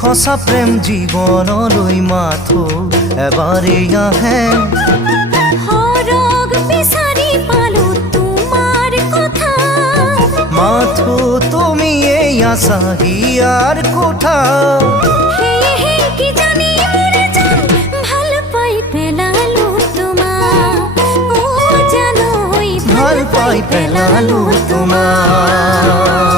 সঁচা প্ৰেম জীৱনলৈ মাথো এবাৰে আহে হৰগ বিচাৰি পালো তোমাৰ কথা মাথো তুমি এই আছা হিয়াৰ কোঠা সেয়েহে কি জানি মরে যান ভাল পাই পেলালো তোমাক ও জানো ভাল পাই পেলালো তোমাক